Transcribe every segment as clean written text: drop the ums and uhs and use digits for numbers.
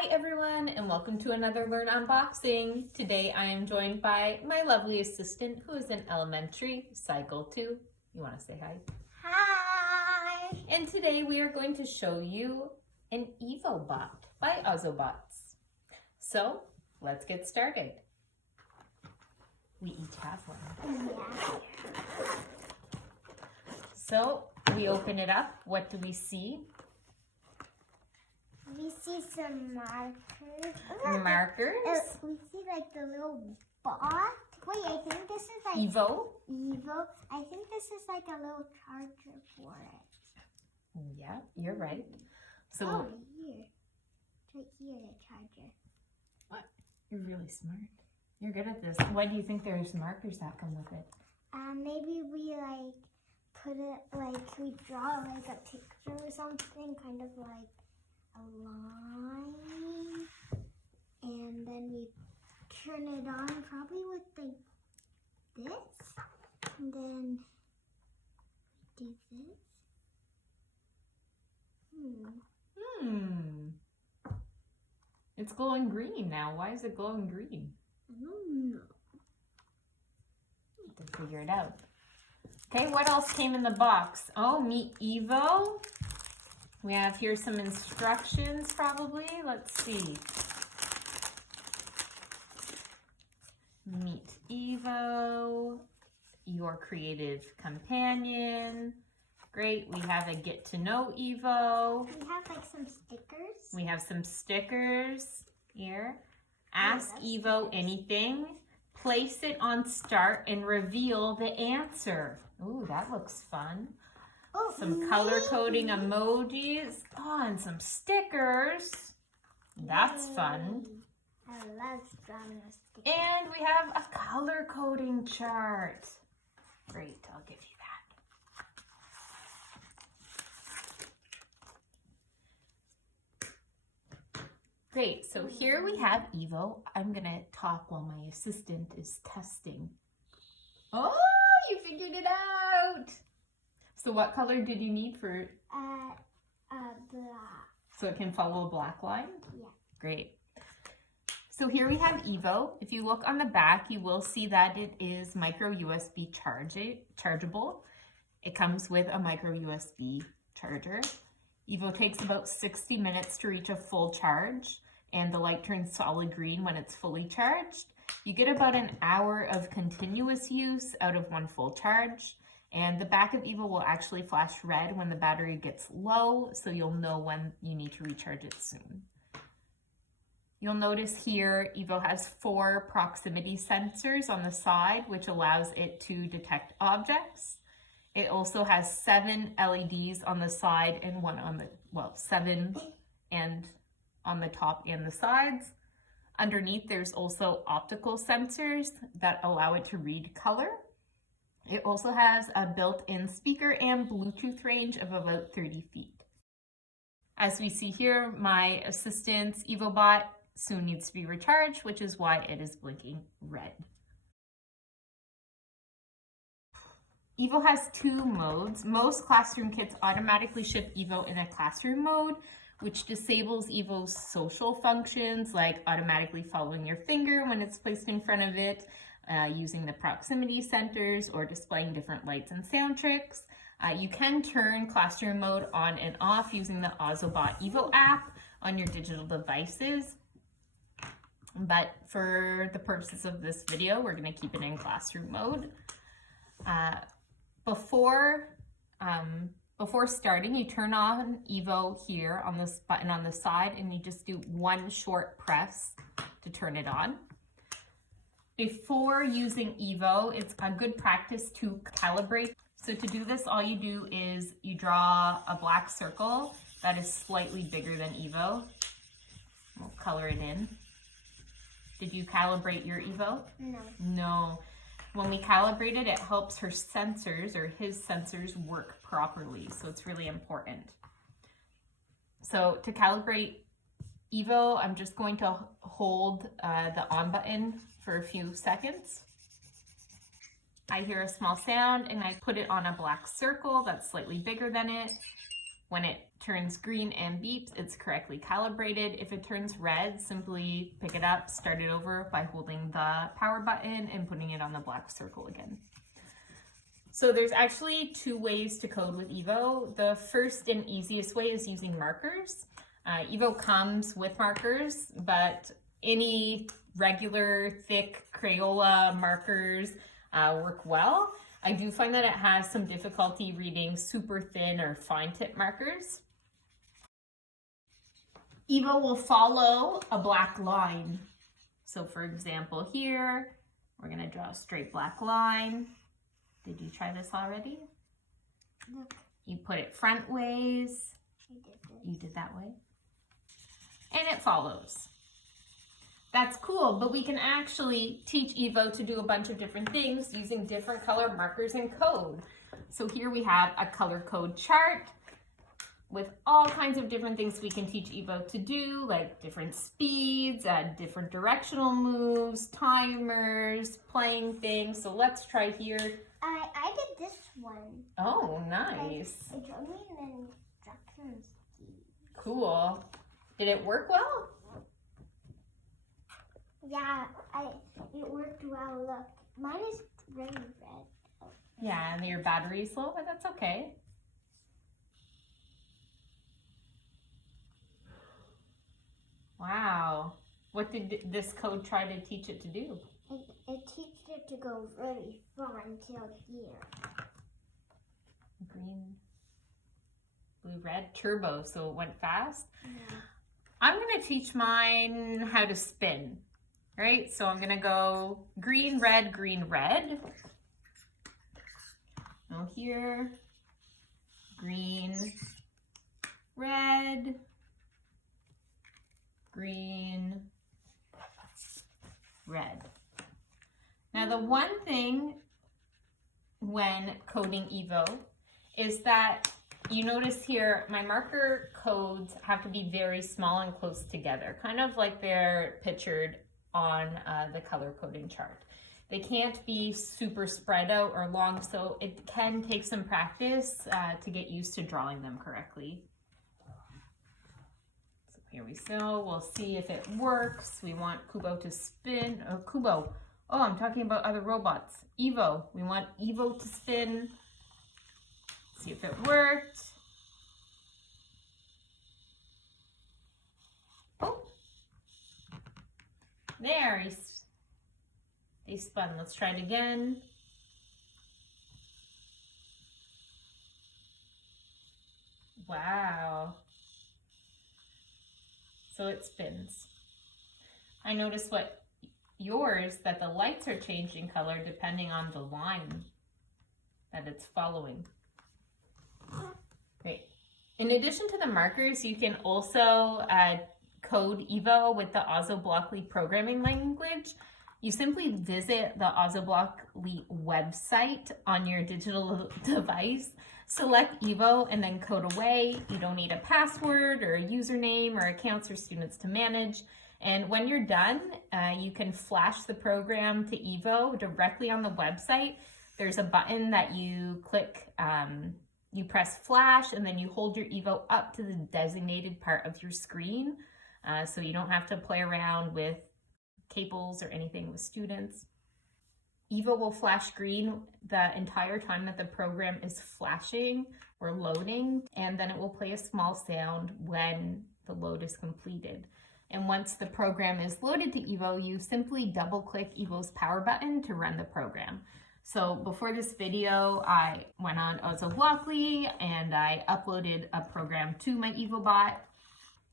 Hi everyone, and welcome to another Learn Unboxing. Today I am joined by my lovely assistant who is in elementary, cycle 2. You want to say hi? Hi! And today we are going to show you an Ozobot by Ozobots. So let's get started. We each have one. Yeah. So we open it up. What do we see? We see some markers. Markers. We see like the little bot. Wait, I think this is like Evo. I think this is like a little charger for it. Yeah, you're right. So here. It's right here, the charger. what? You're really smart. You're good at this. Why do you think there's markers that come with it? Maybe we like put it like we draw like a picture or something, kind of like a line, and then we turn it on probably with like this, and then we do this. It's glowing green now. Why is it glowing green? I don't know. To figure it out. Okay, what else came in the box? Oh, meet Evo. We have here some instructions probably. Let's see. Meet Evo, your creative companion. Great, we have a get to know Evo. We have like some stickers. We have some stickers here. Ask Evo anything. Place it on start and reveal the answer. Ooh, that looks fun. Oh, Some color coding emojis. Oh, and some stickers. That's fun. I love drawing a sticker. And we have a color coding chart. Great, I'll give you that. Great, so here we have Evo. I'm gonna talk while my assistant is testing. Oh, you figured it out! So what color did you need for? Black. So it can follow a black line? Yeah. Great. So here we have Evo. If you look on the back, you will see that it is micro USB chargeable. It comes with a micro USB charger. Evo takes about 60 minutes to reach a full charge, and the light turns solid green when it's fully charged. You get about an hour of continuous use out of one full charge. And the back of Evo will actually flash red when the battery gets low, so you'll know when you need to recharge it soon. You'll notice here Evo has 4 proximity sensors on the side, which allows it to detect objects. It also has 7 LEDs on the side and 1 on the, 7 and on the top and the sides. Underneath, there's also optical sensors that allow it to read color. It also has a built-in speaker and Bluetooth range of about 30 feet. As we see here, my assistant's Ozobot soon needs to be recharged, which is why it is blinking red. Evo has 2 modes. Most classroom kits automatically ship Evo in a classroom mode, which disables Evo's social functions like automatically following your finger when it's placed in front of it, using the proximity centers, or displaying different lights and sound tricks. You can turn classroom mode on and off using the Ozobot Evo app on your digital devices. But for the purposes of this video, we're going to keep it in classroom mode. Before starting, you turn on Evo here on this button on the side, and you just do one short press to turn it on. Before using Evo, it's a good practice to calibrate. So to do this, all you do is you draw a black circle that is slightly bigger than Evo. We'll color it in. Did you calibrate your Evo? No. No. When we calibrate it, it helps her sensors or his sensors work properly. So it's really important. So to calibrate Evo, I'm just going to hold the on button for a few seconds. I hear a small sound and I put it on a black circle that's slightly bigger than it. When it turns green and beeps, it's correctly calibrated. If it turns red, simply pick it up, start it over by holding the power button and putting it on the black circle again. So there's actually 2 ways to code with Evo. The first and easiest way is using markers. Evo comes with markers, but any regular thick Crayola markers work well. I do find that it has some difficulty reading super thin or fine tip markers. Evo will follow a black line. So for example here, we're gonna draw a straight black line. Did you try this already? Look. You put it front ways. I did this. You did that way. And it follows. That's cool, but we can actually teach Evo to do a bunch of different things using different color markers and code. So here we have a color code chart with all kinds of different things we can teach Evo to do, like different speeds, different directional moves, timers, playing things. So let's try here. I did this one. Oh, nice. It showed me the instructions. Cool. Did it work well? Yeah, it worked well. Look, mine is really red. Oh. Yeah, and your battery is low, but that's okay. Wow. What did this code try to teach it to do? It teaches it to go really far until here. Green, blue, red, turbo, so it went fast. Yeah. I'm gonna teach mine how to spin, right? So I'm gonna go green, red, green, red. Now here, green, red, green, red. Now the one thing when coding Evo is that you notice here my marker codes have to be very small and close together, kind of like they're pictured on the color coding chart. They can't be super spread out or long, so it can take some practice to get used to drawing them correctly. So here we go, we'll see if it works. We want Kubo to spin, or Kubo. Oh, I'm talking about other robots. Evo, we want Evo to spin. See if it worked. Oh, there, they spun. Let's try it again. Wow. So it spins. I notice what yours, that the lights are changing color depending on the line that it's following. Great. In addition to the markers, you can also code Evo with the Ozobot programming language. You simply visit the Ozobot website on your digital device, select Evo, and then code away. You don't need a password or a username or accounts for students to manage. And when you're done, you can flash the program to Evo directly on the website. There's a button that you click, you press flash, and then you hold your Evo up to the designated part of your screen. So you don't have to play around with cables or anything with students. Evo will flash green the entire time that the program is flashing or loading, and then it will play a small sound when the load is completed. And once the program is loaded to Evo, you simply double click Evo's power button to run the program. So before this video, I went on Ozobot and I uploaded a program to my Evobot.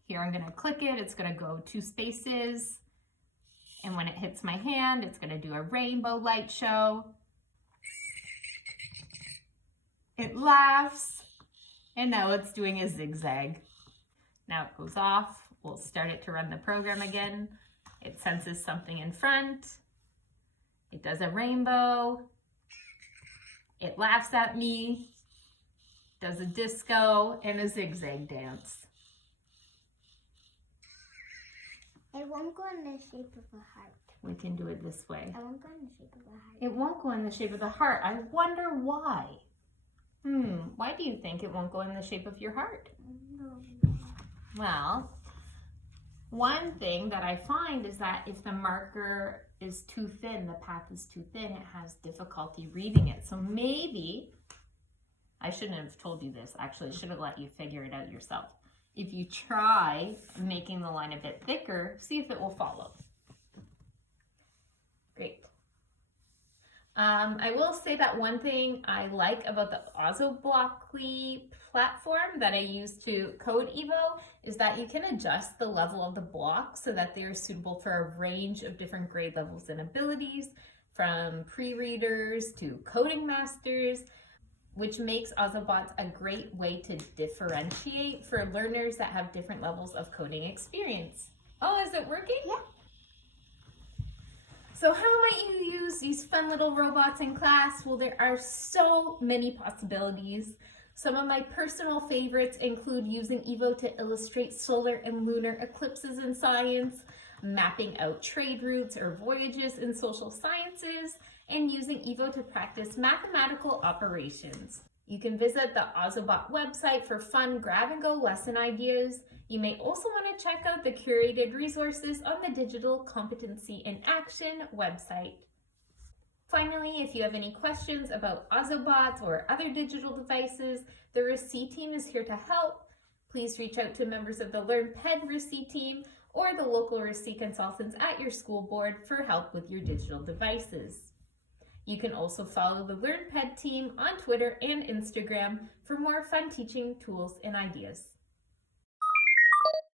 Here I'm gonna click it, it's gonna go 2 spaces. And when it hits my hand, it's gonna do a rainbow light show. It laughs, and now it's doing a zigzag. Now it goes off. We'll start it to run the program again. It senses something in front. It does a rainbow. It laughs at me, does a disco, and a zigzag dance. It won't go in the shape of a heart. We can do it this way. It won't go in the shape of a heart. It won't go in the shape of the heart. I wonder why. Why do you think it won't go in the shape of your heart? No. Well, one thing that I find is that if the marker is too thin, the path is too thin, it has difficulty reading it. So maybe, I shouldn't have told you this, actually, I should have let you figure it out yourself. If you try making the line a bit thicker, see if it will follow. Great. I will say that one thing I like about the Ozobot platform that I use to code Evo is that you can adjust the level of the blocks so that they are suitable for a range of different grade levels and abilities, from pre-readers to coding masters, which makes Ozobots a great way to differentiate for learners that have different levels of coding experience. Oh, is it working? Yeah. So how might you use these fun little robots in class? Well, there are so many possibilities. Some of my personal favorites include using Evo to illustrate solar and lunar eclipses in science, mapping out trade routes or voyages in social sciences, and using Evo to practice mathematical operations. You can visit the Ozobot website for fun grab-and-go lesson ideas. You may also want to check out the curated resources on the Digital Competency in Action website. Finally, if you have any questions about Ozobots or other digital devices, the RÉCIT team is here to help. Please reach out to members of the LearnPed RÉCIT team or the local RÉCIT consultants at your school board for help with your digital devices. You can also follow the LearnPed team on Twitter and Instagram for more fun teaching tools and ideas.